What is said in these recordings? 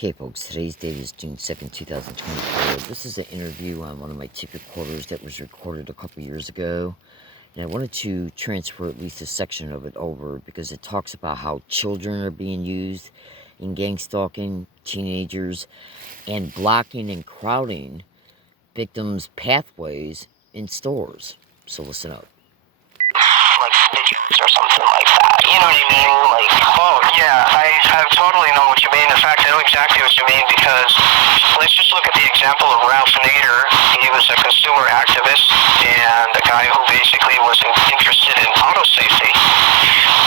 Okay, folks, today's date is June 2nd, 2024. This is an interview on one of my tape recorders that was recorded a couple years ago. And I wanted to transfer at least a section of it over because it talks about how children are being used in gang stalking, teenagers, and blocking and crowding victims' pathways in stores. So listen up. Like stitches or something like that. You know what I mean? Like, oh yeah, I totally know what you mean. In fact, I know exactly what you mean because let's just look at the example of Ralph Nader. He was a consumer activist and a guy who basically was interested in auto safety.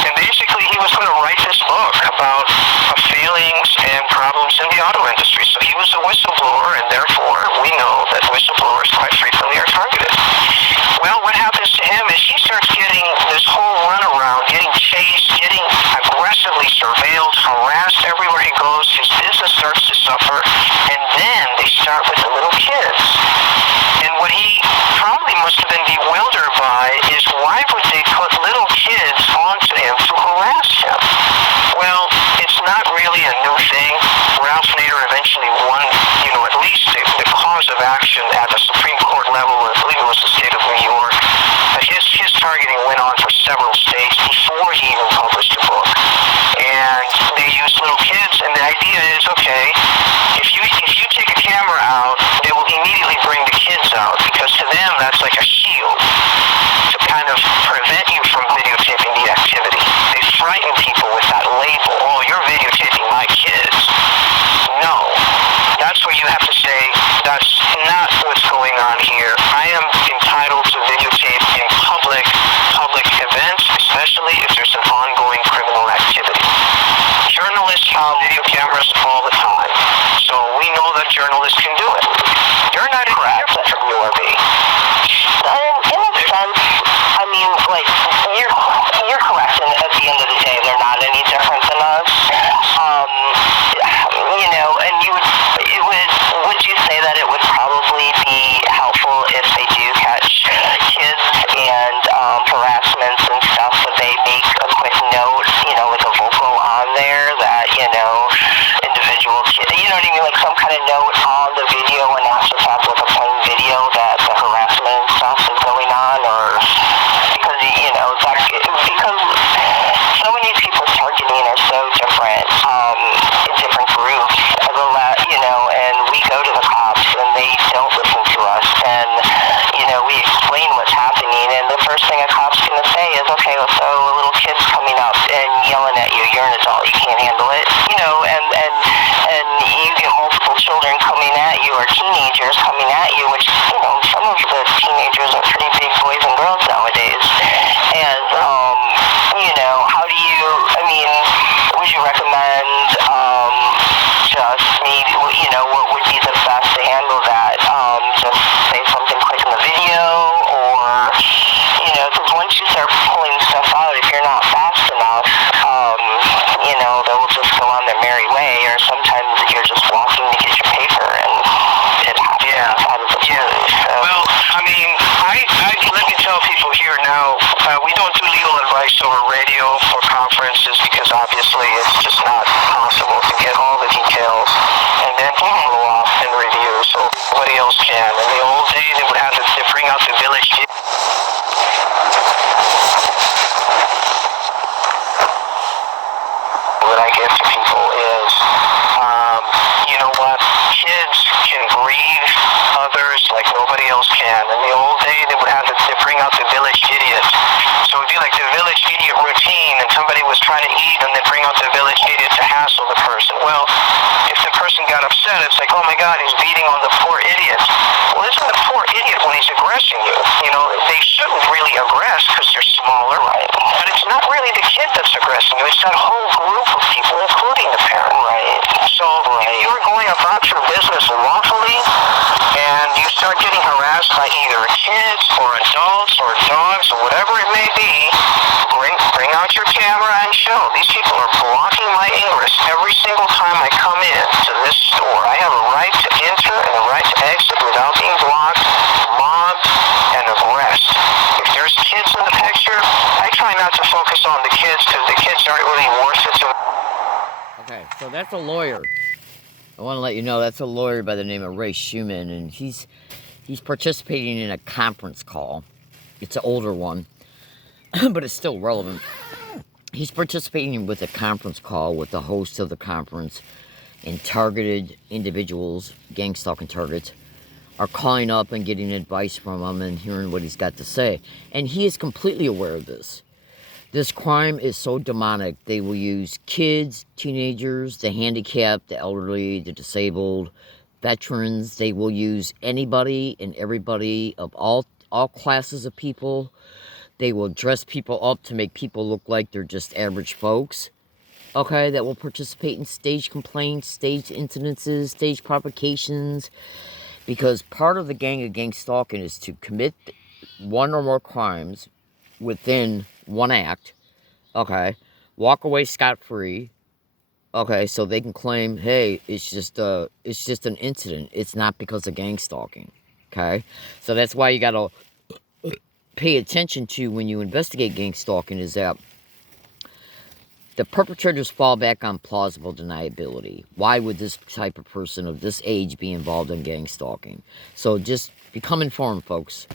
And basically, he was going to write this book about failings and problems in the auto industry. So he was a whistleblower, and therefore we know that whistleblowers quite frequently are targeted. Well, what happens to him is he starts getting this whole runaround, getting chased, getting aggressively surveilled, harassed everywhere he goes. His business starts to suffer, and then they start with the little kids. And what he probably must have been bewildered by is why would they put little kids onto him to harass him? Well, it's not really a new thing. Ralph Nader eventually won, at least the cause of action at the Supreme Court level. I believe it was the state of New York. His targeting went on for several states before he even published the book. And they used little kids, and the idea is, okay, if you take a camera out, they will immediately bring the kids out, because to them that's like a shield to kind of prevent you from videotaping the activity. They frighten people with that label, oh, you're videotaping my kids. No. That's where you have to say, that's not what's going on here. I am entitled to videotape in public events, especially if there's an ongoing criminal activity. Journalists use video cameras all the time, so we know that journalists can do it. You're not different from URB. In a sense, I mean, like, you're correct, and at the end of the day, they're not any different than us. And would you say that it would probably be helpful if they do catch kids and harassments and stuff, that they make a quick note, like a vocal on there that, individual kid, you know what I mean, like some kind of note on the video and not just have like a plain video that the harassment and stuff is going on, or because, because so many people's targeting are so different, in different groups, and we go to the cops and they don't listen to us, and, we explain what's happening, and the first thing a cop's going to say is, okay, so a little kid's coming up and yelling at you, you're an adult, you can't handle it, and you get multiple children coming at you, or teenagers coming at you, which, some of the teenagers are pretty big boys and girls nowadays, and, how do you, would you recommend, just maybe, what would be the best to handle that, just say something quick in the video, or, because once you start pulling stuff out, if you're not fast enough, they'll just go on their merry way, or sometimes you're just walking to get your paper, and it happens out of the blue. So. Well, let me tell people here now, we don't do legal advice over radio or conferences, because obviously it's just not possible to get all the details and then follow off and review, so nobody else can. In the old days, they would have to bring out the village. What I give to people is, kids can grieve others like nobody else can. In the old days, they would have to bring out the village idiot. So it would be like the village idiot routine, and somebody was trying to eat, and then bring out the village idiot to hassle the person. Well, if the person got upset, it's like, oh my God, he's beating on the poor idiot. Well, isn't the poor idiot when he's aggressing you? They shouldn't really aggress because they're smaller, right? But it's not really the kid that's aggressing you. It's that whole group of people, including the parent. Right. So if you're going about your business lawfully, and you start getting harassed by either kids or adults or dogs or whatever it may be, bring out your camera and show. These people are blocking my ingress every single time I come in to this store. I have a right to enter and a right to exit without being blocked, mobbed, and aggressed. If there's kids in the picture, I try not to focus on the kids, because the kids aren't really worth it to me. Okay, so that's a lawyer. I want to let you know that's a lawyer by the name of Ray Schumann, and he's participating in a conference call. It's an older one, but it's still relevant. He's participating with a conference call with the host of the conference, and targeted individuals, gang stalking targets, are calling up and getting advice from him and hearing what he's got to say. And he is completely aware of this. This crime is so demonic. They will use kids, teenagers, the handicapped, the elderly, the disabled, veterans. They will use anybody and everybody of all classes of people. They will dress people up to make people look like they're just average folks. Okay, that will participate in stage complaints, stage incidences, stage provocations. Because part of the gang stalking is to commit one or more crimes within one act, okay, walk away scot-free, okay, so they can claim, hey, it's just an incident. It's not because of gang stalking, okay? So that's why you gotta pay attention to when you investigate gang stalking, is that the perpetrators fall back on plausible deniability. Why would this type of person of this age be involved in gang stalking? So just become informed, folks.